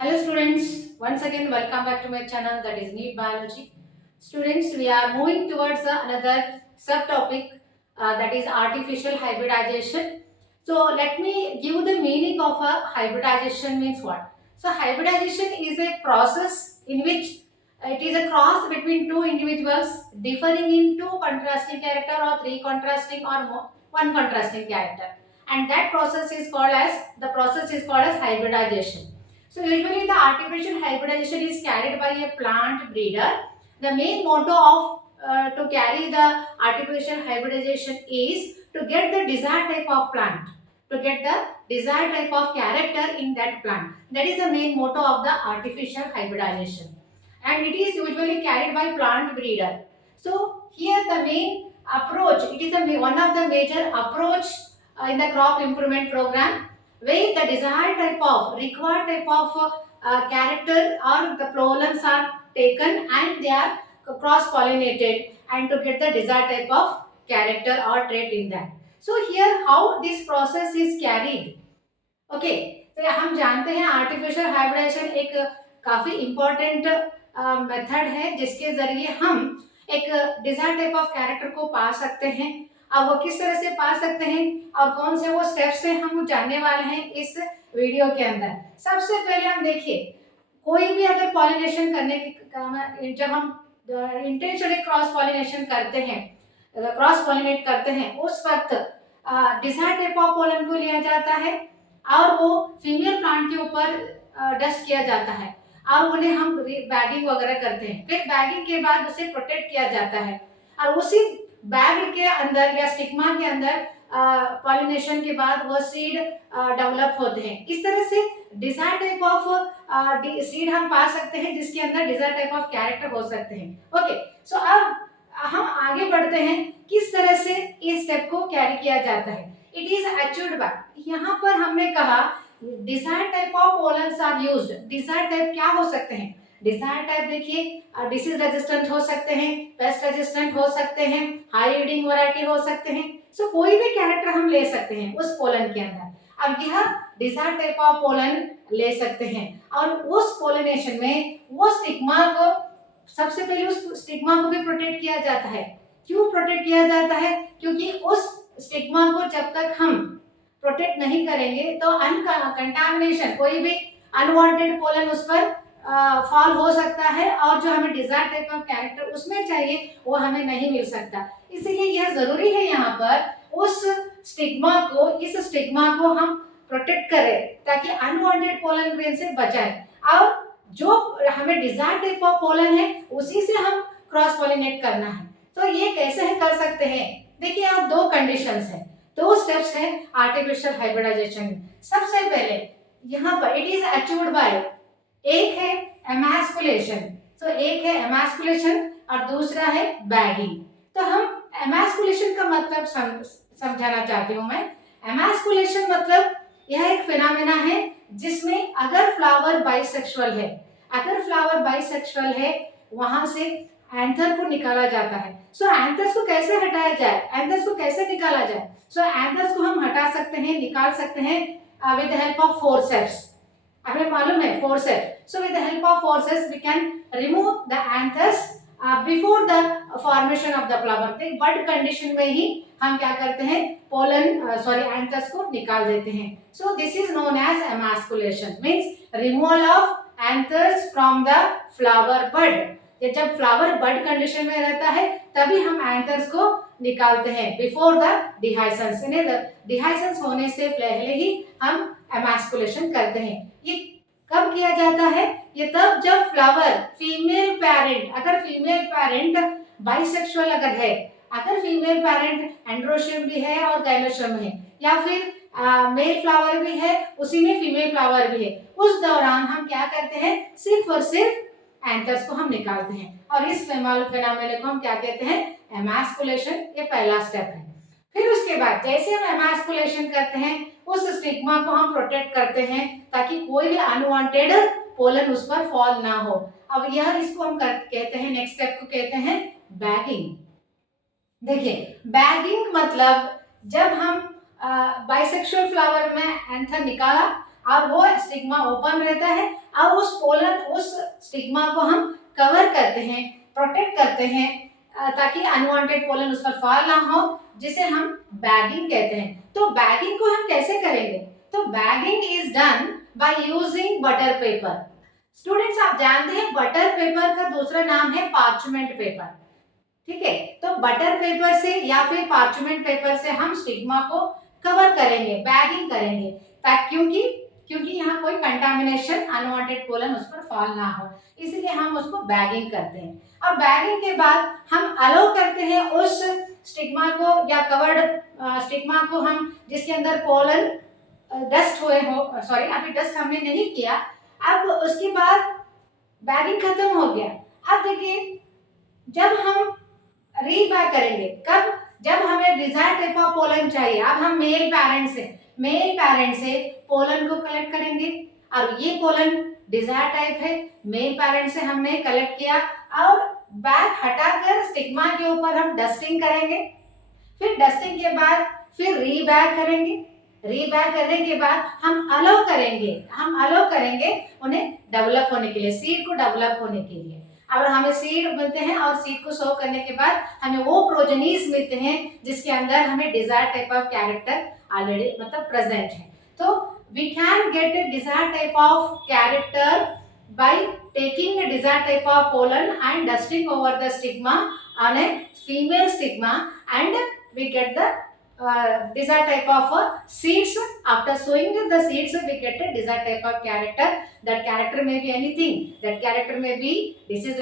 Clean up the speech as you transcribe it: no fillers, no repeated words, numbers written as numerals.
Hello students, once again welcome back to my channel, that is NEET Biology. Students, we are moving towards another subtopic, that is artificial hybridization. So let me give the meaning of a hybridization means what. So hybridization is a process in which it is a cross between two individuals differing in two contrasting character or three contrasting or more, one contrasting character, and that process is called as hybridization. So usually the artificial hybridization is carried by a plant breeder. The main motto of to carry the artificial hybridization is to get the desired type of plant, to get the desired type of character in that plant. That is the main motto of the artificial hybridization, and it is usually carried by plant breeder. So here the main approach, it is one of the major approach in the crop improvement program, where the desired type of required type of character or the pollens are taken and they are cross pollinated and to get the desired type of character or trait in that. So here how this process is carried. Okay, तो हम जानते हैं artificial hybridisation एक काफी important method है जिसके जरिए हम एक डिजायर टाइप ऑफ कैरेक्टर को पा सकते हैं। अब वो किस तरह से पा सकते हैं और कौन से वो स्टेप्स हैं हम जानने वाले हैं इस वीडियो के अंदर। सबसे पहले हम देखिए, कोई भी अगर पॉलिनेशन करने की जब हम इंटेंशनली क्रॉस पॉलिनेशन करते हैं, क्रॉस पॉलिनेट करते हैं, उस वक्त डिजायर टाइप ऑफ पोलन को लिया जाता है और वो फीमेल प्लांट के ऊपर डस्ट किया जाता है और उन्हें हम बैगिंग वगैरह करते हैं। फिर बैगिंग के बाद उसे प्रोटेक्ट किया जाता है और उसी बैग के अंदर या स्टिग्मा के अंदर पॉलिनेशन के बाद वो सीड डेवलप होते हैं। इस तरह से डिजायर टाइप ऑफ सीड हम पा सकते हैं जिसके अंदर डिजायर टाइप ऑफ कैरेक्टर हो सकते हैं। ओके, सो अब हम आगे बढ़ते हैं किस तरह से इस स्टेप को कैरी किया जाता है। इट इज अचीव्ड बाय, यहाँ पर हमने कहा desired type of pollens are used. Desired type क्या हो सकते हैं? डिजायर टाइप देखिए डिसीज रेजिस्टेंट हो सकते हैं, पेस्ट रेजिस्टेंट हो सकते हैं, हाई यील्डिंग वैरायटी हो सकते हैं। सो कोई भी कैरेक्टर हम ले सकते हैं उस पोलन के अंदर। अब यह डिजायर टाइप ऑफ पोलन ले सकते हैं और उस पोलिनेशन में वो स्टिग्मा को, सबसे पहले उस स्टिग्मा को भी प्रोटेक्ट किया जाता है। क्यों प्रोटेक्ट किया जाता है? क्योंकि उस स्टिग्मा को जब तक हम प्रोटेक्ट नहीं करेंगे तो कंटामिनेशन, कोई भी अनवांटेड पोलन उस पर फॉल हो सकता है और जो हमें डिजायर टाइप ऑफ कैरेक्टर उसमें चाहिए वो हमें नहीं मिल सकता। इसीलिए यह जरूरी है यहाँ पर उस स्टिग्मा को, इस स्टिग्मा को हम प्रोटेक्ट करें ताकि अनवांटेड पोलन ग्रेन से बचाए और जो हमें डिजायर टाइप ऑफ पोलन है उसी से हम क्रॉस पॉलिनेट करना है। तो ये कैसे है कर सकते हैं? देखिए, आप दो कंडीशंस है, दो स्टेप्स है आर्टिफिशियल हाइब्रिडाइजेशन में। सबसे पहले यहाँ पर इट इज अचीव्ड बाय, एक है एमास्कुलेशन, तो एक है एमास्कुलेशन और दूसरा है बैगिंग। तो हम एमास्कुलेशन का मतलब समझाना चाहती हूँ मैं। एमास्कुलेशन मतलब यह एक फिनोमेना है जिसमें अगर फ्लावर बाइसेक्सुअल है, अगर फ्लावर बाइसेक्सुअल है वहां से एंथर को निकाला जाता है। सो एंथर्स को कैसे हटाया जाए, एंथर्स को कैसे निकाला जाए? सो एंथर्स को हम हटा सकते हैं, निकाल सकते हैं with the help of forceps. हमें मालूम है forceps. So with the help of forceps we can remove the anthers before the formation of the flower. Bud condition में ही हम क्या करते हैं, पोलन एंथर्स को निकाल देते हैं। So this is known as emasculation, means removal of anthers from the flower bud. जब फ्लावर बड कंडीशन में रहता है तभी हम एंथर्स को निकालते हैं बिफोर द डिहाइसेंस, डिहाइसेंस होने से पहले ही हम एमास्कुलेशन करते हैं। ये कब किया जाता है? ये तब जब फ्लावर फीमेल पेरेंट, अगर फीमेल पेरेंट बाइसेक्सुअल अगर है, अगर फीमेल पेरेंट एंड्रोशियम भी है और गाइनोशियम है, या फिर मेल फ्लावर भी है उसी में फीमेल फ्लावर भी है, उस दौरान हम क्या करते हैं, सिर्फ और सिर्फ एंथर्स को हम निकालते हैं और इस फिनोमेना को हम क्या कहते हैं, एमास्कुलेशन। ये पहला स्टेप है। फिर उसके बाद जैसे हम एमास्कुलेशन करते हैं उस स्टिग्मा को हम प्रोटेक्ट करते हैं ताकि कोई भी अनवांटेड पोलन उस पर फॉल ना हो। अब यह इसको हम कहते हैं, नेक्स्ट स्टेप को कहते हैं बैगिंग। देखिए, बैगिंग मतलब जब हम बाइसेक्सुअल फ्लावर में एंथर निकाला और वो स्टिग्मा ओपन रहता है और उस स्टिग्मा को हम कवर करते हैं, प्रोटेक्ट करते हैं ताकि अनवांटेड पोलन उस पर फॉल ना हो, जिसे हम बैगिंग कहते हैं। तो बैगिंग को हम कैसे करेंगे? तो bagging is done by using butter paper. Students, आप जानते हैं बटर पेपर का दूसरा नाम है पार्चमेंट पेपर, ठीक है। तो बटर पेपर से या फिर पार्चमेंट पेपर से हम स्टिग्मा को कवर करेंगे, बैगिंग करेंगे, ताकि क्योंकि यहाँ कोई कंटामिनेशन अनवांटेड पोलन उस पर फॉल ना हो, इसीलिए हम उसको बैगिंग करते हैं। अब बैगिंग के बाद हम अलो करते हैं उस स्टिग्मा को या कवर्ड स्टिग्मा को, हम जिसके अंदर पोलन डस्ट हुए हो, सॉरी अभी डस्ट हमने नहीं किया। अब उसके बाद बैगिंग खत्म हो गया। अब देखिए, जब हम रीबैग करेंगे, कब? जब हमें डिजायर्ड टाइप ऑफ पोलन चाहिए। अब हम मेल पैरेंट से पोलन को कलेक्ट करेंगे और ये पोलन डिजायर टाइप है, मेल पैरेंट से हमने कलेक्ट किया और बैग हटाकर स्टिग्मा के ऊपर हम डस्टिंग करेंगे। फिर डस्टिंग के बाद फिर रीबैग करेंगे। रीबैग करने के बाद हम अलाउ करेंगे उन्हें डेवलप होने के लिए, सीड को डेवलप होने के लिए। और हमें सीड मिलते हैं और सीड को सो करने के बाद हमें वो प्रोजेनीज मिलते हैं जिसके अंदर हमें desired type of character already मतलब प्रेजेंट है। तो we can get a desired type of character by taking a desired type of pollen and dusting over the stigma on a female stigma, and we get the desired type of seeds. After sowing the seeds, we get a desired type of character. That character may be anything. That character may be disease